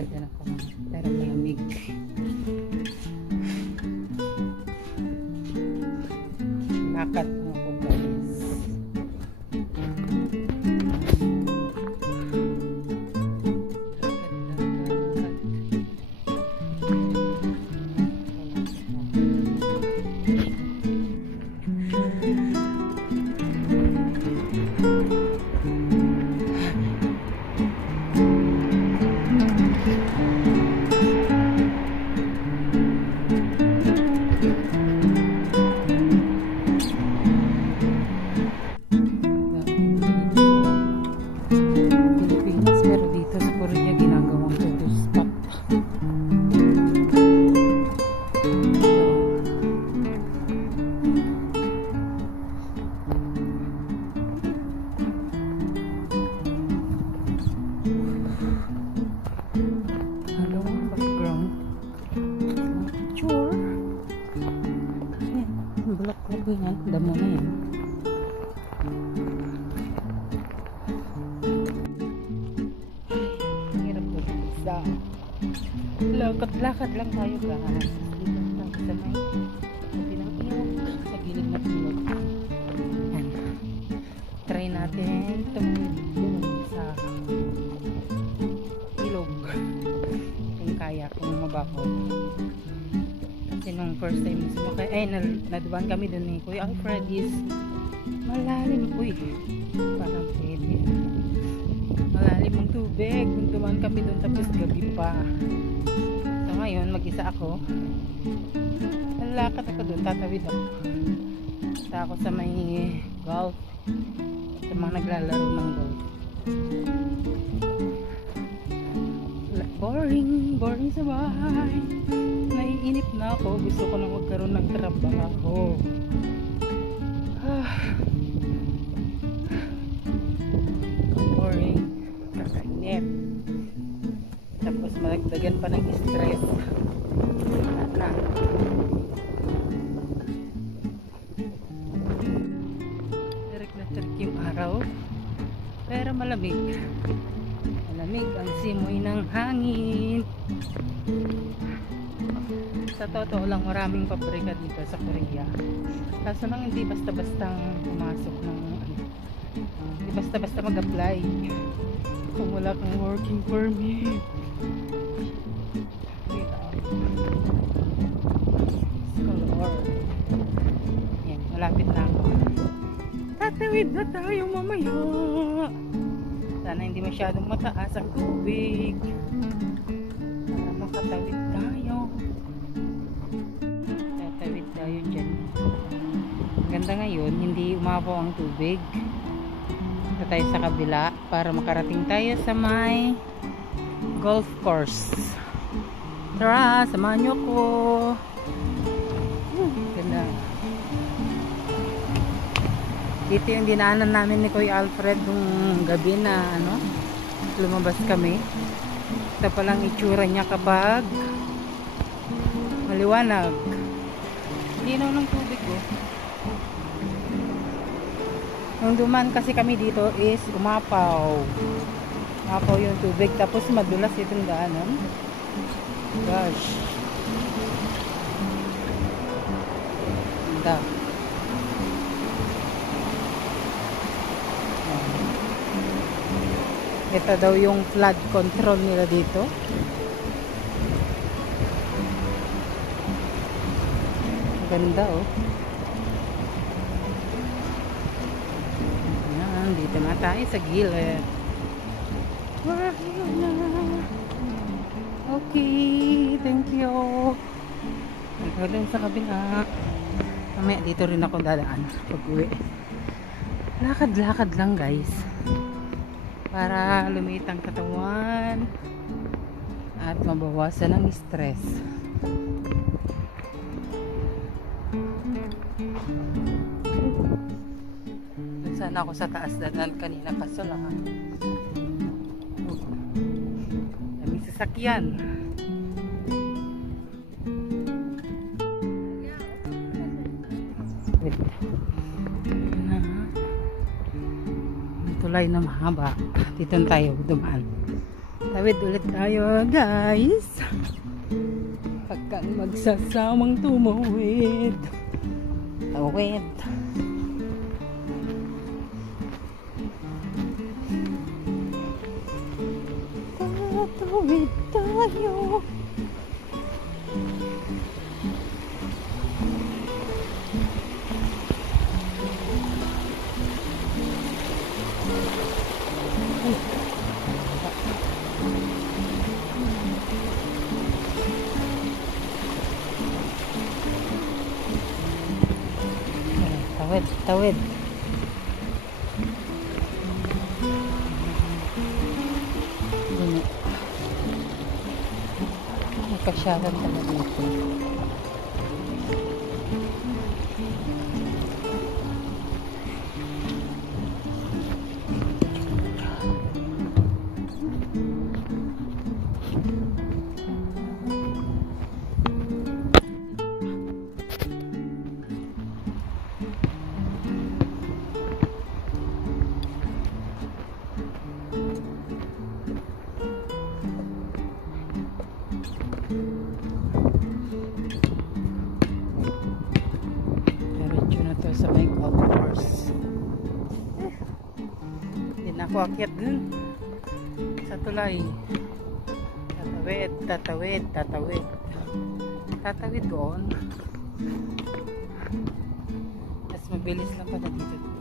Dyan ako. Pero malamig. Lakad mo ako guys. Yan, damo na yan. Hirap po sa lakad lang tayo guys. Dito tayo sa may kabilang ilog, sa gilid na ilog. Yan. Try natin tumulog dun sa ilog kung kaya, kung mabaho. Kasi nung first time sumakay, ay naduban kami dun ni Kuya Alfred is malalim po eh. Parang pwede. Malalim ang tubig. Kung duman kami dun tapos gabi pa. So ngayon mag-isa ako. Lalakad ako dun, tatawid ako. Punta ako sa may golf. Sa mga naglalaro ng golf. Boring sa bahay. Naiinip na ako. Gusto ko nang magkaroon ng trabaho. Boring. Kakainip. Tapos malagdagan pa ng stress. Na. Tirik na tirik yung araw. Pero malamig. Malamig ang simoy ng hangin. Sa totoo lang, maraming pabrika dito sa Korea. Kaso lang hindi basta-bastang pumasok ng hindi basta-basta mag-apply kung wala kang working permit. Yan, malapit na ako. Tatawid na tayo mamaya. Sana hindi masyadong mataas ang tubig para makatawid tayo. Tatawid tayo dyan. Ganda ngayon, hindi umapaw ang tubig. Ito tayo sa kabila para makarating tayo sa may golf course. Tara, samahan nyo ko. Ganda. Dito yung dinaanan namin ni Kuya Alfred nung gabi na lumabas kami. Ito palang itsura niya kapag maliwanag. Linaw ng tubig oh. Nung duman kasi kami dito is umapaw. Umapaw yung tubig. Tapos madulas itong daanan. Gosh. Ganda. Ito daw yung flood control nila dito. Ganda oh. Yan, dito na tayo sa gilid. Okay, thank you. Nagkaroon sa kabila. Mamaya dito rin ako dadaan pag uwi. Lakad-lakad lang guys. Para lumit ang katawan at mabawasan ang stress. Sana ako sa taas dadan kanina kaso lang daming sasakyan. Tulay na mahaba. Dito tayo dumaan. Tawid ulit tayo, guys. Pagka magsasamang tumawid. Tawid. Tatawid tayo. Tawid, tawid. Dini. May pasyalan pala dito. Diretso na to sa may golf course. Hindi na ako akyat dun sa tulay. Tatawid, tatawid, tatawid. Tatawid doon. Mas mabilis lang pala dito.